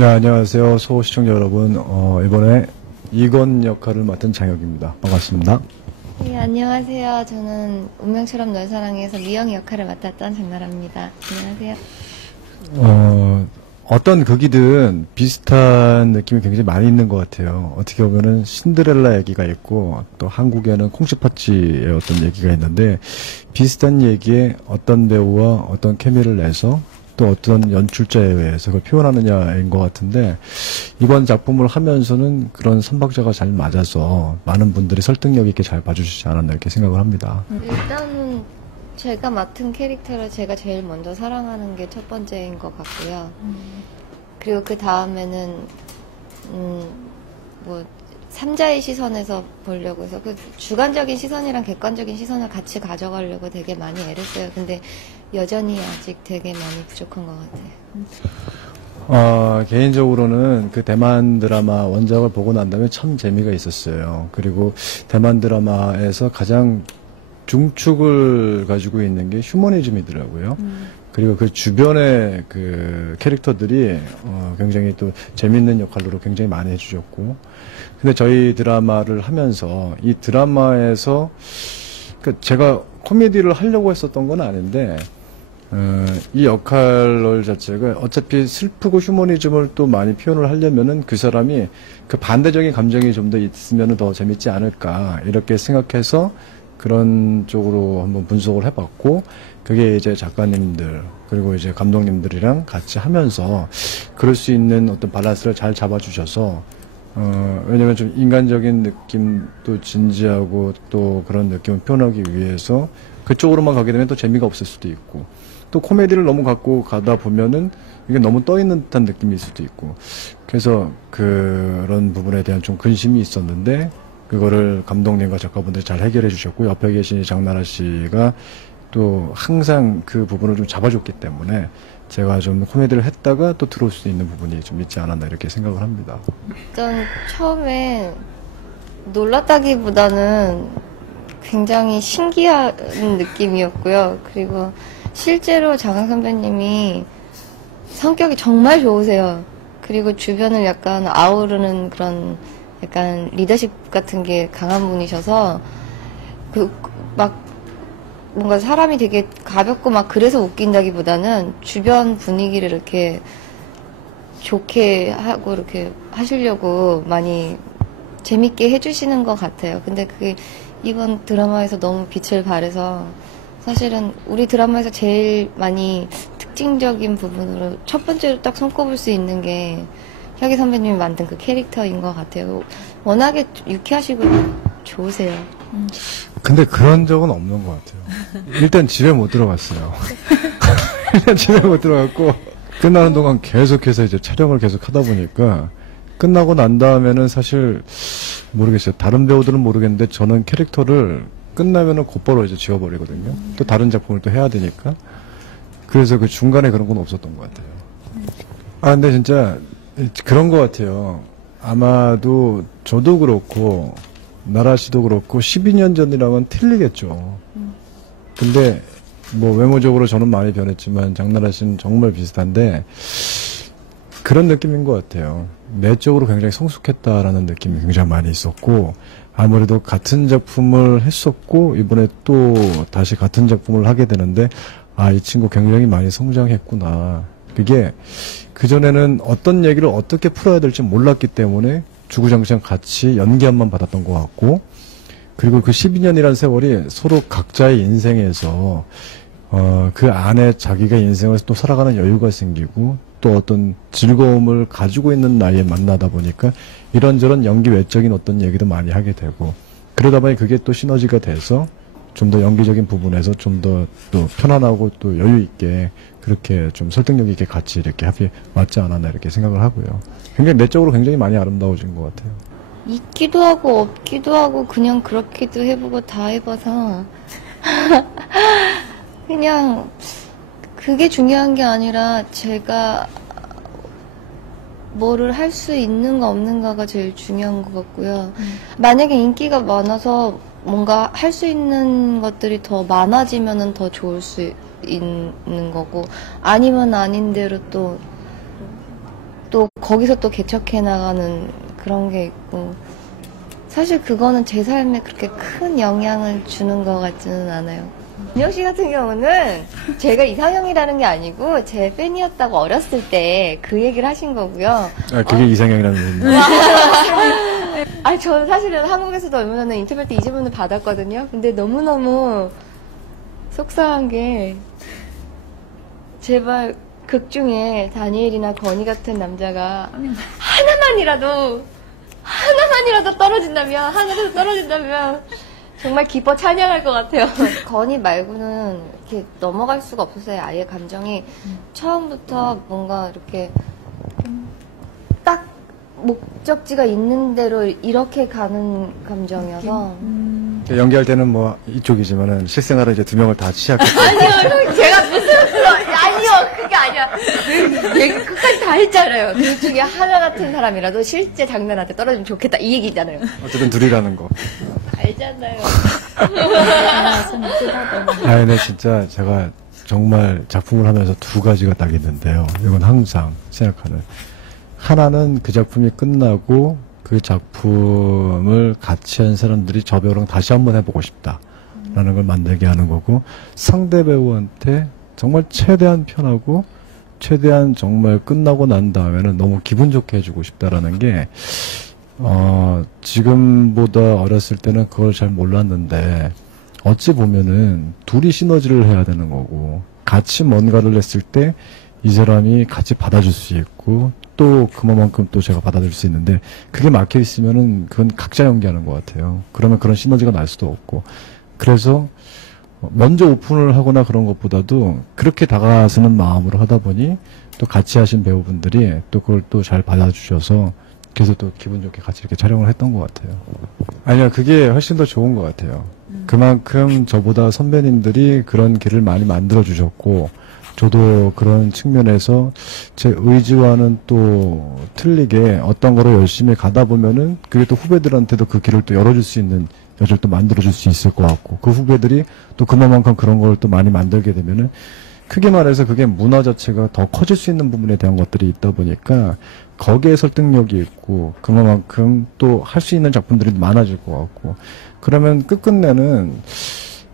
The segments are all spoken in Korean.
네, 안녕하세요. 시청자 여러분. 이번에 이건 역할을 맡은 장혁입니다. 반갑습니다. 네, 안녕하세요. 저는 운명처럼 널 사랑해서 미영 역할을 맡았던 장나라입니다. 안녕하세요. 어떤 극이든 비슷한 느낌이 굉장히 많이 있는 것 같아요. 어떻게 보면은 신데렐라 얘기가 있고, 또 한국에는 콩쥐팥쥐의 어떤 얘기가 있는데, 비슷한 얘기에 어떤 배우와 어떤 케미를 내서 또 어떤 연출자에 의해서 그걸 표현하느냐인 것 같은데, 이번 작품을 하면서는 그런 선박자가 잘 맞아서 많은 분들이 설득력 있게 잘 봐주시지 않았나 이렇게 생각을 합니다. 일단은 제가 맡은 캐릭터를 제가 제일 먼저 사랑하는 게 첫 번째인 것 같고요. 그리고 그 다음에는 뭐 삼자의 시선에서 보려고 해서 그 주관적인 시선이랑 객관적인 시선을 같이 가져가려고 되게 많이 애를 써요. 근데 여전히 아직 되게 많이 부족한 것 같아요. 개인적으로는 그 대만 드라마 원작을 보고 난 다음에 참 재미가 있었어요. 그리고 대만 드라마에서 가장 중축을 가지고 있는 게 휴머니즘이더라고요. 그리고 그 주변의 그 캐릭터들이 굉장히 또 재밌는 역할로 굉장히 많이 해주셨고, 근데 저희 드라마를 하면서 이 드라마에서 제가 코미디를 하려고 했었던 건 아닌데, 이 역할 자체가 어차피 슬프고 휴머니즘을 또 많이 표현을 하려면은 그 사람이 그 반대적인 감정이 좀 더 있으면 더 재밌지 않을까 이렇게 생각해서 그런 쪽으로 한번 분석을 해봤고, 그게 이제 작가님들 그리고 이제 감독님들이랑 같이 하면서 그럴 수 있는 어떤 밸런스를 잘 잡아주셔서 왜냐면 좀 인간적인 느낌도 진지하고 또 그런 느낌을 표현하기 위해서 그쪽으로만 가게 되면 또 재미가 없을 수도 있고, 또 코미디를 너무 갖고 가다 보면은 이게 너무 떠있는 듯한 느낌일 수도 있고, 그래서 그런 부분에 대한 좀 근심이 있었는데 그거를 감독님과 작가분들이 잘 해결해 주셨고, 옆에 계신 장나라 씨가 또 항상 그 부분을 좀 잡아줬기 때문에 제가 좀 코미디를 했다가 또 들어올 수 있는 부분이 좀 있지 않았나 이렇게 생각을 합니다. 일단 처음에 놀랐다기보다는 굉장히 신기한 느낌이었고요. 그리고 실제로 장항 선배님이 성격이 정말 좋으세요. 그리고 주변을 약간 아우르는 그런 약간 리더십 같은 게 강한 분이셔서 막 뭔가 사람이 되게 가볍고 막 그래서 웃긴다기보다는 주변 분위기를 이렇게 좋게 하고 이렇게 하시려고 많이 재밌게 해주시는 것 같아요. 근데 그게 이번 드라마에서 너무 빛을 발해서 사실은 우리 드라마에서 제일 많이 특징적인 부분으로 첫 번째로 딱 손꼽을 수 있는 게 혁이 선배님이 만든 그 캐릭터인 것 같아요. 워낙에 유쾌하시고 좋으세요. 근데 그런 적은 없는 것 같아요. 일단 집에 못 들어갔어요. 일단 집에 못 들어갔고, 끝나는 동안 계속해서 이제 촬영을 계속 하다 보니까, 끝나고 난 다음에는 사실 모르겠어요. 다른 배우들은 모르겠는데 저는 캐릭터를 끝나면은 곧바로 이제 지워버리거든요. 또 다른 작품을 또 해야 되니까. 그래서 그 중간에 그런 건 없었던 것 같아요. 근데 진짜 그런 것 같아요. 아마도 저도 그렇고 나라 씨도 그렇고 12년 전이랑은 틀리겠죠. 근데 뭐 외모적으로 저는 많이 변했지만 장나라 씨는 정말 비슷한데 그런 느낌인 것 같아요. 내적으로 굉장히 성숙했다라는 느낌이 굉장히 많이 있었고, 아무래도 같은 작품을 했었고 이번에 또 다시 같은 작품을 하게 되는데 이 친구 굉장히 많이 성장했구나. 그게 그전에는 어떤 얘기를 어떻게 풀어야 될지 몰랐기 때문에 주구장창 같이 연기한만 받았던 것 같고, 그리고 그 12년이라는 세월이 서로 각자의 인생에서 그 안에 자기가 인생을 또 살아가는 여유가 생기고 또 어떤 즐거움을 가지고 있는 나이에 만나다 보니까 이런저런 연기 외적인 어떤 얘기도 많이 하게 되고, 그러다 보니 그게 또 시너지가 돼서 좀 더 연기적인 부분에서 좀 더 또 편안하고 또 여유 있게 그렇게 좀 설득력 있게 같이 이렇게 합이 맞지 않았나 이렇게 생각을 하고요. 굉장히 내적으로 굉장히 많이 아름다워진 것 같아요. 있기도 하고 없기도 하고 그냥 그렇게도 해보고 다 해봐서 그냥 그게 중요한 게 아니라 제가 뭐를 할 수 있는가 없는가가 제일 중요한 것 같고요. 만약에 인기가 많아서 뭔가 할 수 있는 것들이 더 많아지면은 더 좋을 수 있는 거고, 아니면 아닌 대로 또 또 거기서 또 개척해 나가는 그런 게 있고 사실 그거는 제 삶에 그렇게 큰 영향을 주는 것 같지는 않아요. 민혁 씨 같은 경우는 제가 이상형이라는 게 아니고 제 팬이었다고 어렸을 때 그 얘기를 하신 거고요. 아, 그게 이상형이라는 얘기입니다. 아니, 저는 사실은 한국에서도 얼마 전에 인터뷰 때 이 질문을 받았거든요. 근데 너무너무 속상한 게, 제발 극 중에 다니엘이나 건희 같은 남자가 하나만이라도 떨어진다면, 하늘에서 떨어진다면, 정말 기뻐 찬양할 것 같아요. 건희 말고는 이렇게 넘어갈 수가 없었어요. 아예 감정이. 처음부터 뭔가 이렇게 딱 목적지가 있는 대로 이렇게 가는 감정이어서. 연기할 때는 뭐 이쪽이지만은 실생활은 이제 두 명을 다 취약했고. 아니요, 제가 아니요, 그게 아니야. 얘기 끝까지 다 했잖아요. 둘 중에 하나 같은 사람이라도 실제 장난한테 떨어지면 좋겠다. 이 얘기잖아요. 어쨌든 둘이라는 거. 알잖아요. 아, 근데 진짜 제가 정말 작품을 하면서 두 가지가 딱 있는데요. 이건 항상 생각하는. 하나는 그 작품이 끝나고 그 작품을 같이 한 사람들이 저 배우랑 다시 한번 해보고 싶다라는 걸 만들게 하는 거고, 상대 배우한테 정말 최대한 편하고 최대한 정말 끝나고 난 다음에는 너무 기분 좋게 해주고 싶다라는 게 지금보다 어렸을 때는 그걸 잘 몰랐는데, 어찌 보면은 둘이 시너지를 해야 되는 거고, 같이 뭔가를 했을 때 이 사람이 같이 받아줄 수 있고, 또 그만큼 또 제가 받아줄 수 있는데, 그게 막혀 있으면은 그건 각자 연기하는 것 같아요. 그러면 그런 시너지가 날 수도 없고. 그래서 먼저 오픈을 하거나 그런 것보다도 그렇게 다가서는 마음으로 하다 보니 또 같이 하신 배우분들이 또 그걸 또 잘 받아주셔서 그래서 또 기분 좋게 같이 이렇게 촬영을 했던 것 같아요. 아니요, 그게 훨씬 더 좋은 것 같아요. 그만큼 저보다 선배님들이 그런 길을 많이 만들어 주셨고, 저도 그런 측면에서 제 의지와는 또 틀리게 어떤 거로 열심히 가다 보면은 그게 또 후배들한테도 그 길을 또 열어줄 수 있는 여지를 또 만들어줄 수 있을 것 같고, 그 후배들이 또 그만큼 그런 걸 또 많이 만들게 되면은 크게 말해서 그게 문화 자체가 더 커질 수 있는 부분에 대한 것들이 있다 보니까 거기에 설득력이 있고 그만큼 또 할 수 있는 작품들이 많아질 것 같고, 그러면 끝끝내는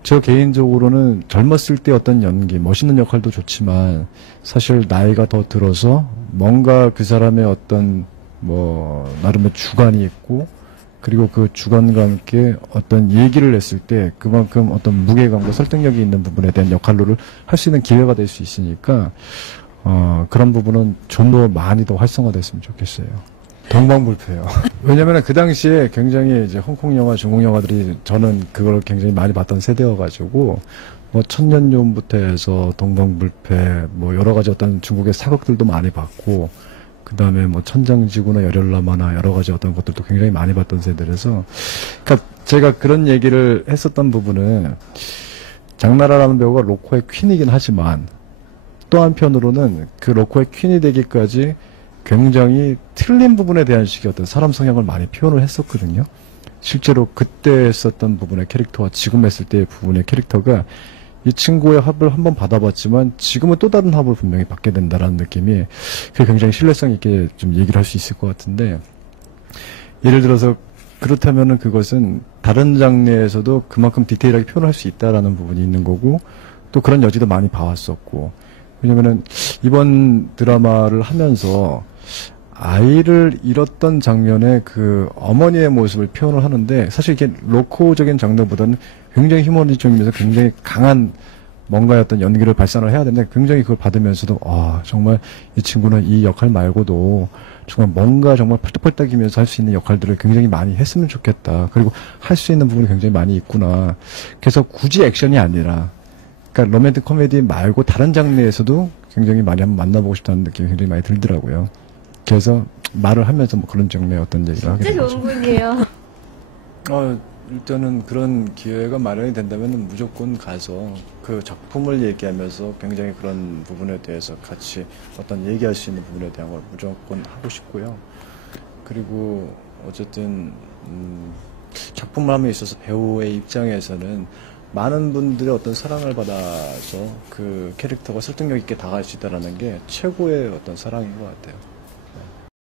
저 개인적으로는 젊었을 때 어떤 연기, 멋있는 역할도 좋지만 사실 나이가 더 들어서 뭔가 그 사람의 어떤 뭐 나름의 주관이 있고, 그리고 그 주관과 함께 어떤 얘기를 했을 때 그만큼 어떤 무게감과 설득력이 있는 부분에 대한 역할로를 할 수 있는 기회가 될 수 있으니까 그런 부분은 좀 더 많이 더 활성화됐으면 좋겠어요. 동방불패요. 왜냐면 그 당시에 굉장히 이제 홍콩 영화, 중국 영화들이 저는 그걸 굉장히 많이 봤던 세대여가지고, 뭐 천년요원부터 해서 동방불패, 뭐 여러 가지 어떤 중국의 사극들도 많이 봤고, 그 다음에 뭐 천장지구나 열혈라마나 여러 가지 어떤 것들도 굉장히 많이 봤던 세대라서, 그러니까 제가 그런 얘기를 했었던 부분은, 장나라라는 배우가 로코의 퀸이긴 하지만 또 한편으로는 그 로코의 퀸이 되기까지 굉장히 틀린 부분에 대한 식의 어떤 사람 성향을 많이 표현을 했었거든요. 실제로 그때 했었던 부분의 캐릭터와 지금 했을 때의 부분의 캐릭터가 이 친구의 합을 한번 받아봤지만 지금은 또 다른 합을 분명히 받게 된다라는 느낌이, 그게 굉장히 신뢰성 있게 좀 얘기를 할 수 있을 것 같은데, 예를 들어서 그렇다면은 그것은 다른 장르에서도 그만큼 디테일하게 표현할 수 있다라는 부분이 있는 거고, 또 그런 여지도 많이 봐왔었고, 왜냐면은 이번 드라마를 하면서 아이를 잃었던 장면에 그 어머니의 모습을 표현을 하는데, 사실 이게 로코적인 장르보다는 굉장히 휴머니즘에서 굉장히 강한 뭔가의 어떤 연기를 발산을 해야 되는데, 굉장히 그걸 받으면서도 정말 이 친구는 이 역할 말고도 정말 뭔가 정말 펄떡펄떡이면서 할 수 있는 역할들을 굉장히 많이 했으면 좋겠다. 그리고 할 수 있는 부분이 굉장히 많이 있구나. 그래서 굳이 액션이 아니라, 그러니까 로맨틱 코미디 말고 다른 장르에서도 굉장히 많이 한번 만나보고 싶다는 느낌이 굉장히 많이 들더라고요. 그래서 말을 하면서 뭐 그런 장르의 어떤 얘기를 하게 진짜 되죠. 좋은 분이에요. 일단은 그런 기회가 마련이 된다면 무조건 가서 그 작품을 얘기하면서 굉장히 그런 부분에 대해서 같이 어떤 얘기할 수 있는 부분에 대한 걸 무조건 하고 싶고요. 그리고 어쨌든 작품을 함에 있어서 배우의 입장에서는 많은 분들의 어떤 사랑을 받아서 그 캐릭터가 설득력 있게 다가갈 수 있다는 게 최고의 어떤 사랑인 것 같아요.